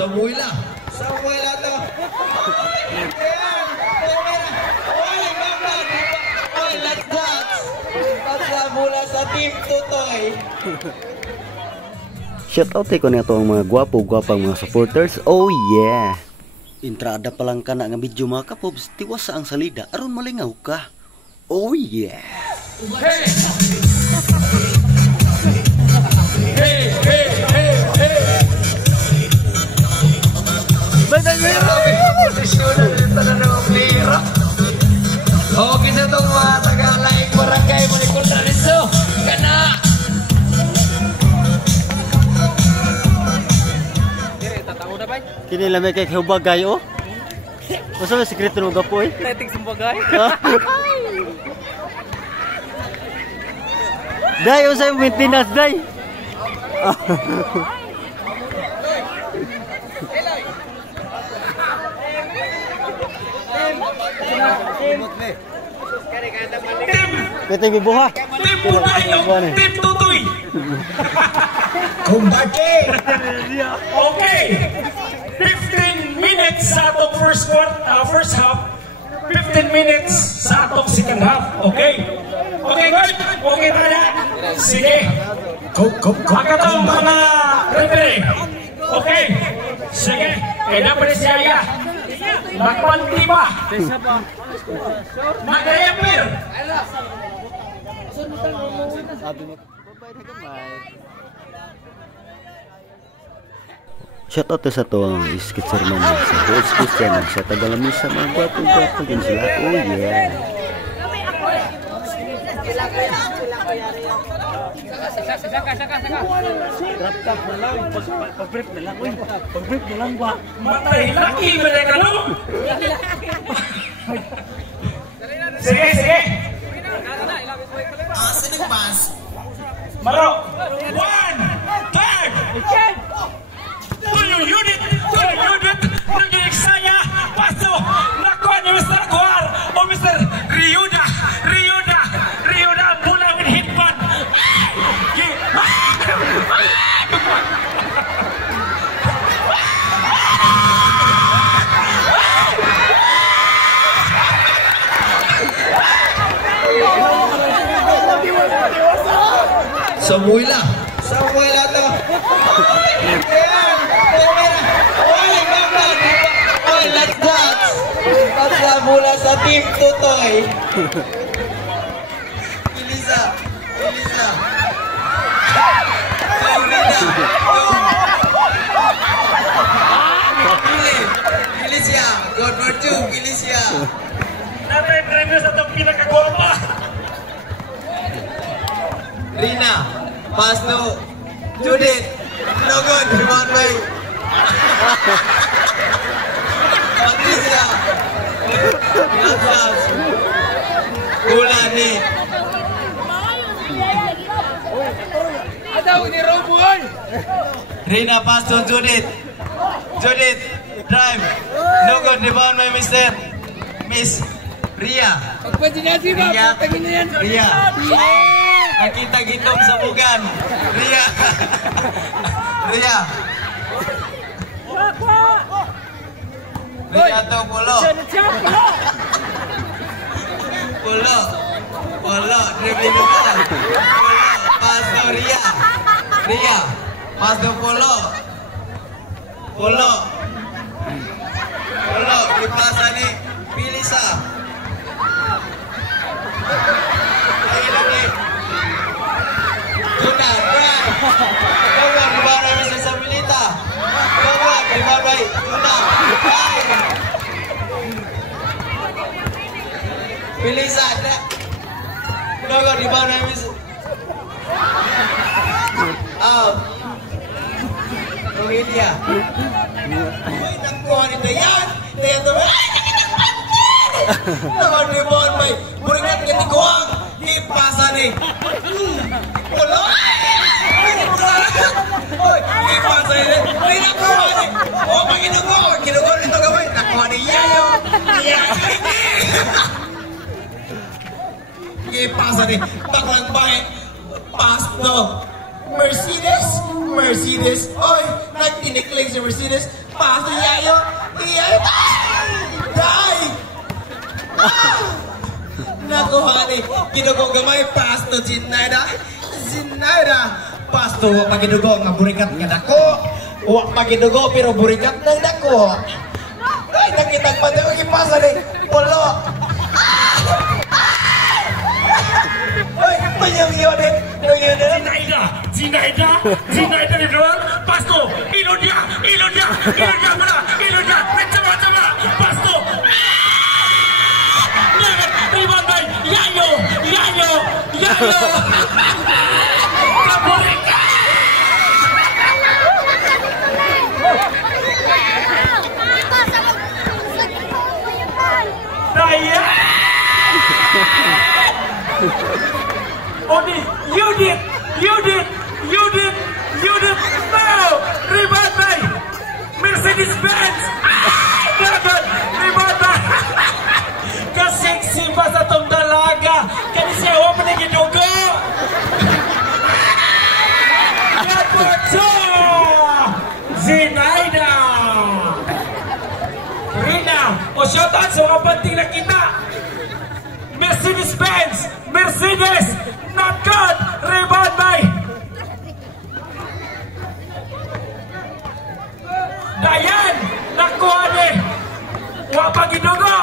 Samuela to. That's mula sa Team Tutoy. Shoutout ko na ito ang mga gwapo-gwapang mga supporters. Oh yeah! Entrada pa lang ka na nga medyo mga kapobs, tiwas sa ang salida, aron malingaw ka. Oh yeah! Hey! Hey! Hey! Hey! Hey! Posisyonan dito na ng plira. Okay na itong mga taga-laing barangay malikot na rin kana. Kini lamay kay hubagay oh. Usa may sekreto mo gapoy? Tetik sumbagay. Day usay maintenance day. Tim bibuha. Tim Punayo, Tim Tutoy. Kumbate. Okay. 15 minutes sa atong first half. 15 minutes sa atong second half. Okay. Okay, good. Okay tayo. Sige. Makatong mga referee. Okay. Sige. Kaya pa rin siya. Magpanti ba? Magayapir. Shoutout sa to ang skitserman sa host Christian sa Tagalami sa mga gwapo-gwapo din sila. Oh yeah! Trap na lang, pag-brief na lang. Pag-brief na lang ba? Matay laki ba na ka no? Sige, sige! Sinig mas! Maro! 1! Third! Tuyo unit! Nagiging saya! Paso! Nakuha ni Mr. Guar! O Mr. Ryuda! Ang bulang in hitman! Samuela to. That's mula sa Team Tutoy. Elisa. Elisa. God for two, Elisa. Natay premyo sa itong pinakagwapa. Rina. Pass to Judith. No good. Rebound by Patricia. Gracias. Kulani. Rina pass to Judith. Judith drive. No good. Rebound by Miss Ria. Ria. Nakita gitong sa bugan. Ria. Ria to Polo. Dribbling naman. Pass to Ria. Pass to Polo. Dipasa ni Pilisa. Tuna, drive. Tuna, rebound by Mr. Sabilita. Tuna, rebound by Tuna. Pilisa, Tuna, rebound by Mr. Romelia. Uy, nakuha ni Dayan. Dayan to. Naman rebound by Buringat Ganiguang. Ipasa ni Polo. Ipasa ni nakuha ni. O, Ginugol nito gawin. Nakuha ni Yayo. Ipasa ni Baklang Bae. Pass to Mercedes. Oy, nagtinikling si Mercedes. Pas iya yo. Iya. Dai. Nakuha ni gidugo gamay pas to Zinaida. Pas to wa pagidugo nga burikat nga dako. Wa pagidugo pero burikat nang dako. Ay nakitang pati ko ipasa ni polo. Ay panyang yodit. Zinaida di luar. Pas to ilo dia mana? Ilo dia. Coba. Pas to. Ribon bay. Yayo. Kaburikan. Daya. Odi, you did. No, ribon bay. Mercedes Benz. Dapat ribon bay. Kaseksi pa sa tong dalaga. Kani siya wa pa nagidugo. Yapoto! Zinaida! Rina, o shoutout sa mga banting na kita. Mercedes Benz, not good, rebound by Dayan, nakuha ni wa pagidugo.